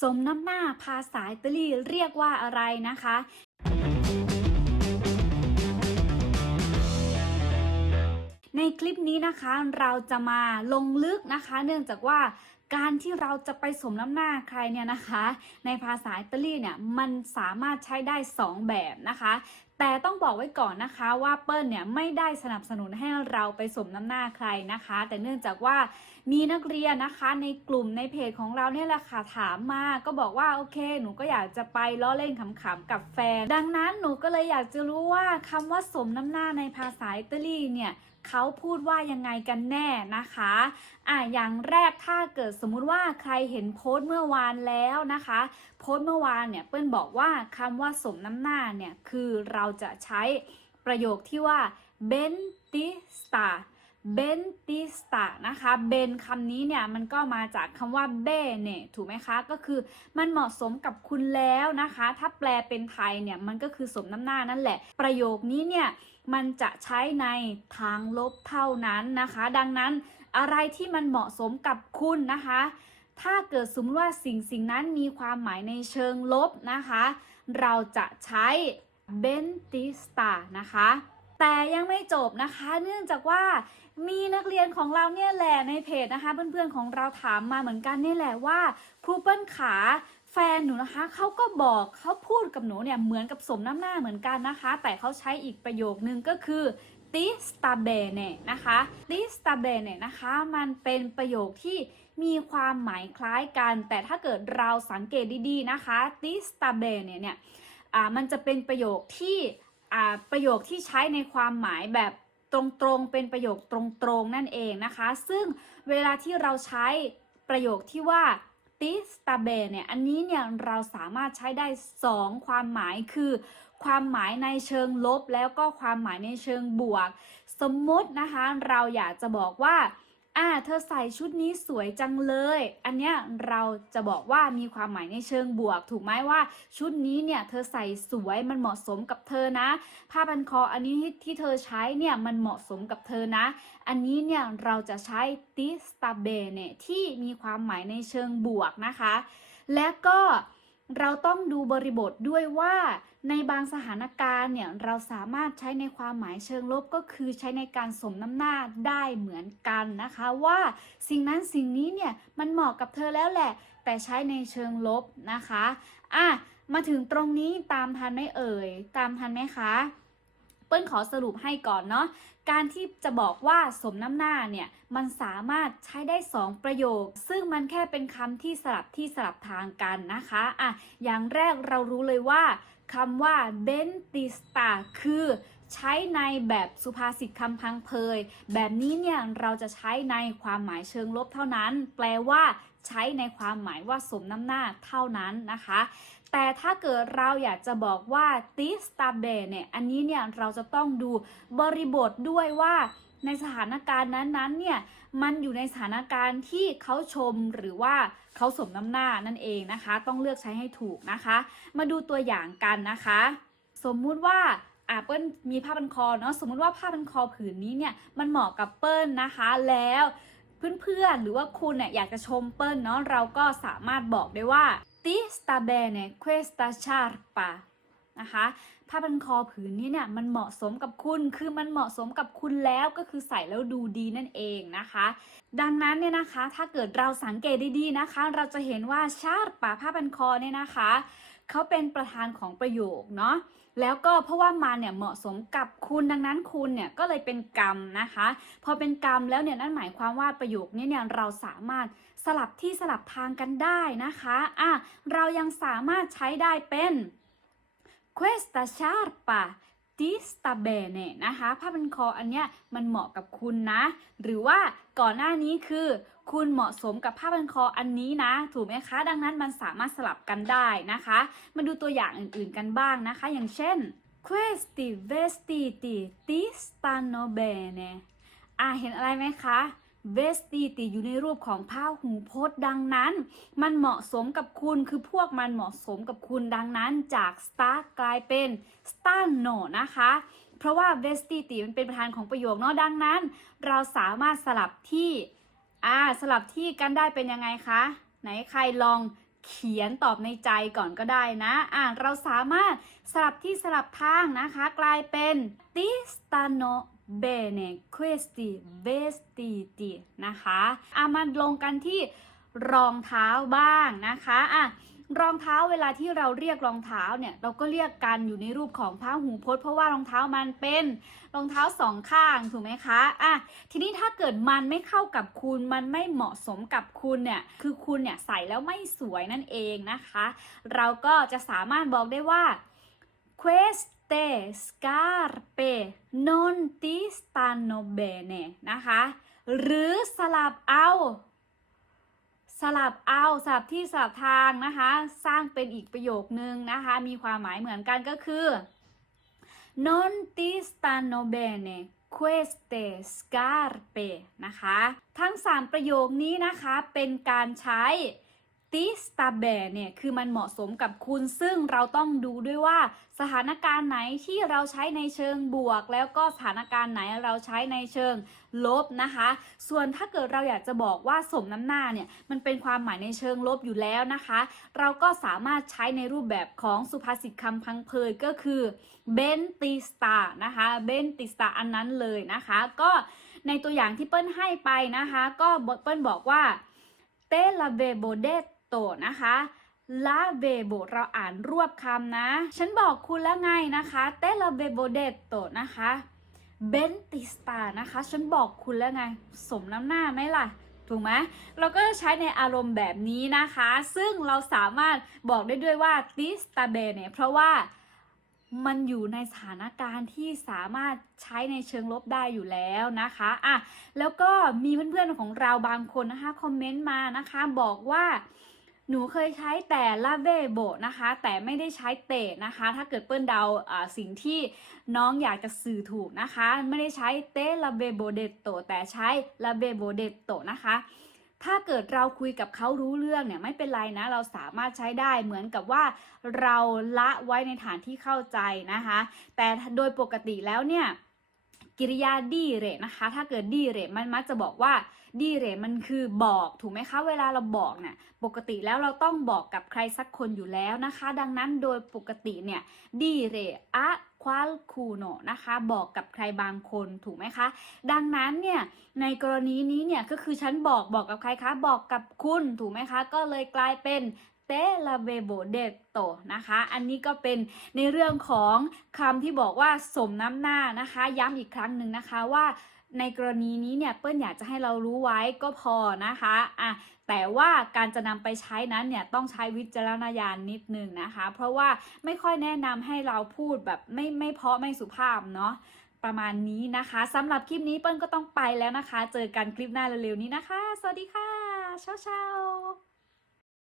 สมน้ำหน้าภาษาอิตาลีเรียกว่าอะไรนะคะ ในคลิปนี้นะคะเราจะมาลงลึกนะคะ เนื่องจากว่าการที่เราจะไปสมน้ำหน้าใครเนี่ยนะคะ ในภาษาอิตาลีเนี่ยมันสามารถใช้ได้ 2 แบบนะคะ แต่ต้องบอกไว้ก่อนนะคะว่าเปิ้ลเนี่ยไม่ได้สนับสนุนให้เราไปสมน้ำหน้าใครนะคะ แต่เนื่องจากว่ามีนักเรียนนะคะในกลุ่มในเพจของเราเนี่ยแหละค่ะถามมาก็บอกว่าโอเค หนูก็อยากจะไปล้อเล่นขำๆกับแฟน ดังนั้นหนูก็เลยอยากจะรู้ว่าคำว่าสมน้ำหน้าในภาษาอิตาลีเนี่ยเขาพูดว่ายังไงกันแน่นะคะ อะอย่างแรกถ้าเกิดสมมุติว่าใครเห็นโพสต์เมื่อวานแล้วนะคะ โพสต์เมื่อวานเนี่ยเปิ้ลบอกว่าคำว่าสมน้ำหน้าเนี่ยคือเราราจะใช้ประโยคที่ว่า bentista bentista นะคะเบนคำนี้เนี่ยมันก็มาจากคำว่า bene ถูกไหมคะ ก็คือมันเหมาะสมกับคุณแล้วนะคะ ถ้าแปลเป็นไทยเนี่ยมันก็คือสมน้ำหน้านั่นแหละ ประโยคนี้เนี่ยมันจะใช้ในทางลบเท่านั้นนะคะ ดังนั้นอะไรที่มันเหมาะสมกับคุณนะคะ ถ้าเกิดสมมติว่าสิ่งสิ่งนั้นมีความหมายในเชิงลบนะคะ เราจะใช้ bentista นะคะแต่ยังไม่จบนะคะ เนื่องจากว่ามีนักเรียนของเราเนี่ยแหละในเพจนะคะ เพื่อนๆของเราถามมาเหมือนกันนี่แหละว่าครูเปิ้ลขาแฟนหนูนะคะเขาก็บอกเขาพูดกับหนูเนี่ยเหมือนกับสมน้ำหน้าเหมือนกันนะคะ แต่เขาใช้อีกประโยคนึงก็คือ ti sta bene นะคะ ti sta bene นะคะ มันเป็นประโยคที่มีความหมายคล้ายกัน แต่ถ้าเกิดเราสังเกตดีๆนะคะ ti sta bene เนี่ย อ่ามันจะเป็นประโยคที่อ่าประโยคที่ใช้ในความหมายแบบตรงๆ เป็นประโยคตรงๆ นั่นเองนะคะ ซึ่งเวลาที่เราใช้ประโยคที่ว่าติสตาเบเนี่ย อันนี้เนี่ยเราสามารถใช้ได้ 2 ความหมายคือ ความหมายในเชิงลบแล้วก็ความหมายในเชิงบวก สมมตินะคะ เราอยากจะบอกว่า อ่า เธอใส่ชุดนี้สวยจังเลย อันเนี้ยเราจะบอกว่ามีความหมายในเชิงบวก ถูกไหมว่า ชุดนี้เนี่ยเธอใส่สวยมันเหมาะสมกับเธอนะ ผ้าพันคออันนี้ที่เธอใช้เนี่ยมันเหมาะสมกับเธอนะ อันนี้เนี่ยเราจะใช้ ti sta bene ที่มีความหมายในเชิงบวกนะคะ และก็ เราต้องดูบริบทด้วยว่าในบางสถานการณ์เนี่ยเราสามารถใช้ในความหมายเชิงลบก็คือใช้ในการสมน้ำหน้าได้เหมือนกันนะคะว่าสิ่งนั้นสิ่งนี้เนี่ยมันเหมาะกับเธอแล้วแหละ แต่ใช้ในเชิงลบนะคะอะมาถึงตรงนี้ตามทันไหมเอ่ย ตามทันไหมคะ เปิ้ลขอสรุปให้ก่อนเนาะการที่จะบอกว่าสมน้ำหน้าเนี่ยมันสามารถใช้ได้ 2 ประโยค ซึ่งมันแค่เป็นคำที่สลับที่สลับทางกันนะคะอะอย่างแรกเรารู้เลยว่าคำว่า bentista คือใช้ในแบบสุภาษิตคำพังเพย แบบนี้เนี่ยเราจะใช้ในความหมายเชิงลบเท่านั้น แปลว่าใช้ในความหมายว่าสมน้ำหน้าเท่านั้นนะคะ แต่ถ้าเกิดเราอยากจะบอกว่า ti sta b e เนี่ย อันนี้เนี่ยเราจะต้องดูบริบทด้วยว่าในสถานการณ์นั้นๆ เนี่ย มันอยู่ในสถานการณ์ที่เขาชมหรือว่าเขาสมน้ำหน้านั่นเองนะคะ ต้องเลือกใช้ให้ถูกนะคะ มาดูตัวอย่างกันนะคะ สมมุติว่าอะเปิ้ลมีผ้าพันคอเนาะสมมุติว่าผ้าพันคอผืนนี้เนี่ยมันเหมาะกับเปิ้ลนะคะแล้วเพื่อนๆหรือว่าคุณเนี่ยอยากจะชมเปิ้ลเนาะเราก็สามารถบอกได้ว่า ti sta bene questa sciarpa นะคะผ้าพันคอผืนนี้เนี่ยมันเหมาะสมกับคุณคือมันเหมาะสมกับคุณแล้วก็คือใส่แล้วดูดีนั่นเองนะคะ ดังนั้นเนี่ยนะคะถ้าเกิดเราสังเกตดีๆนะคะ เราจะเห็นว่าชาร์ปาผ้าพันคอเนี่ยนะคะเขาเป็นประธานของประโยคเนาะ แล้วก็เพราะว่ามันเนี่ยเหมาะสมกับคุณดังนั้นคุณเนี่ยก็เลยเป็นกรรมนะคะ พอเป็นกรรมแล้วเนี่ยนั่นหมายความว่าประโยคนี้เนี่ยเราสามารถสลับที่สลับทางกันได้นะคะอะเรายังสามารถใช้ได้เป็น questa sciarpa ติสตาเบเน่นะคะผ้าพันคออันเนี้ยมันเหมาะกับคุณนะ หรือว่าก่อนหน้านี้คือ คุณเหมาะสมกับผ้าพันคออันนี้นะ ถูกไหมคะ ดังนั้นมันสามารถสลับกันได้นะคะ มาดูตัวอย่างอื่นๆกันบ้างนะคะ อย่างเช่น questi vestiti ti stanno bene อ่าเห็นอะไรไหมคะ vestiti อยู่ในรูปของผ้าหูพจน์ดังนั้น มันเหมาะสมกับคุณคือพวกมันเหมาะสมกับคุณดังนั้นจาก star กลายเป็น stanno นนะคะ เพราะว่า vestiti มันเป็นประธานของประโยคเนาะดังนั้น เราสามารถสลับที่อ่าสลับที่กันได้เป็นยังไงคะ ไหนใครลองเขียนตอบในใจก่อนก็ได้นะ อะเราสามารถสลับที่สลับทางนะคะ กลายเป็น ti stanno bene questi vestiti นะคะอะมาลงกันที่รองเท้าบ้างนะคะอะรองเท้าเวลาที่เราเรียกรองเท้าเนี่ยเราก็เรียกกันอยู่ในรูปของพหูพจน์เพราะว่ารองเท้ามันเป็นรองเท้าสองข้างถูกไหมคะอะทีนี้ถ้าเกิดมันไม่เข้ากับคุณมันไม่เหมาะสมกับคุณเนี่ยคือคุณเนี่ยใส่แล้วไม่สวยนั่นเองนะคะ เราก็จะสามารถบอกได้ว่า te scarpe non ti stanno bene นะคะ หรือสลับเอาสลับเอาสลับที่สลับทางนะคะ สร้างเป็นอีกประโยคนึงนะคะ มีความหมายเหมือนกันก็คือ non ti stanno bene queste scarpe นะคะ ทั้ง 3 ประโยคนี้นะคะเป็นการใช้ ti sta bene เนี่ยคือมันเหมาะสมกับคุณซึ่งเราต้องดูด้วยว่า สถานการณ์ไหนที่เราใช้ในเชิงบวก แล้วก็สถานการณ์ไหนเราใช้ในเชิงลบนะคะ ส่วนถ้าเกิดเราอยากจะบอกว่าสมน้ำหน้าเนี่ยมันเป็นความหมายในเชิงลบอยู่แล้วนะคะ เราก็สามารถใช้ในรูปแบบของสุภาษิตคำพังเพยก็คือเบนติสตานะคะเบนติสตาอันนั้นเลยนะคะ ก็ในตัวอย่างที่เปิ้ลให้ไปนะคะ ก็เปิ้ลบอกว่าเตลาเบโบเด โตนะคะลาเบโบเราอ่านรวบคำนะ ฉันบอกคุณแล้วไงนะคะเตลาเบโบเดตโตนะคะเบนติสตานะคะ ฉันบอกคุณแล้วไง สมน้ำหน้าไหมล่ะ ถูกไหมเราก็จะใช้ในอารมณ์แบบนี้นะคะ ซึ่งเราสามารถบอกได้ด้วยว่า this t a b e เนี่ย เพราะว่ามันอยู่ในสถานการณ์ที่สามารถใช้ในเชิงลบได้อยู่แล้วนะคะอะแล้วก็มีเพื่อนๆของเราบางคนนะคะ คอมเมนต์มานะคะ บอกว่า หนูเคยใช้แต่ลาเบโบนะคะ แต่ไม่ได้ใช้เตะนะคะ ถ้าเกิดเปิ้ลเดาสิ่งที่น้องอยากจะสื่อถูกนะคะ ไม่ได้ใช้เตะลาเบโบเดตโตแต่ใช้ลาเบโบเดตโตนะคะ ถ้าเกิดเราคุยกับเขารู้เรื่องเนี่ยไม่เป็นไรนะ เราสามารถใช้ได้เหมือนกับว่าเราละไว้ในฐานที่เข้าใจนะคะ แต่โดยปกติแล้วเนี่ย กิริยาดีเรนะคะ ถ้าเกิดดีเรมันมักจะบอกว่าดีเรมันคือบอกถูกไหมคะ เวลาเราบอกเนี่ยปกติแล้วเราต้องบอกกับใครสักคนอยู่แล้วนะคะ ดังนั้นโดยปกติเนี่ยดีเรอะควาลคูโนนะคะบอกกับใครบางคนถูกไหมคะ ดังนั้นเนี่ยในกรณีนี้เนี่ยก็คือฉันบอกบอกกับใครคะบอกกับคุณถูกไหมคะ ก็เลยกลายเป็น เตลาเบโบเดโตนะคะ อันนี้ก็เป็นในเรื่องของคำที่บอกว่าสมน้ำหน้านะคะ ย้ำอีกครั้งหนึ่งนะคะว่าในกรณีนี้เนี่ยเปิ้ลอยากจะให้เรารู้ไว้ก็พอนะคะอะแต่ว่าการจะนำไปใช้นั้นเนี่ยต้องใช้วิจารณญาณนิดนึงนะคะ เพราะว่าไม่ค่อยแนะนำให้เราพูดแบบไม่ไม่เพาะไม่สุภาพเนาะประมาณนี้นะคะสำหรับคลิปนี้เปิ้ลก็ต้องไปแล้วนะคะ เจอกันคลิปหน้าเร็วๆนี้นะคะ สวัสดีค่ะเช้าๆ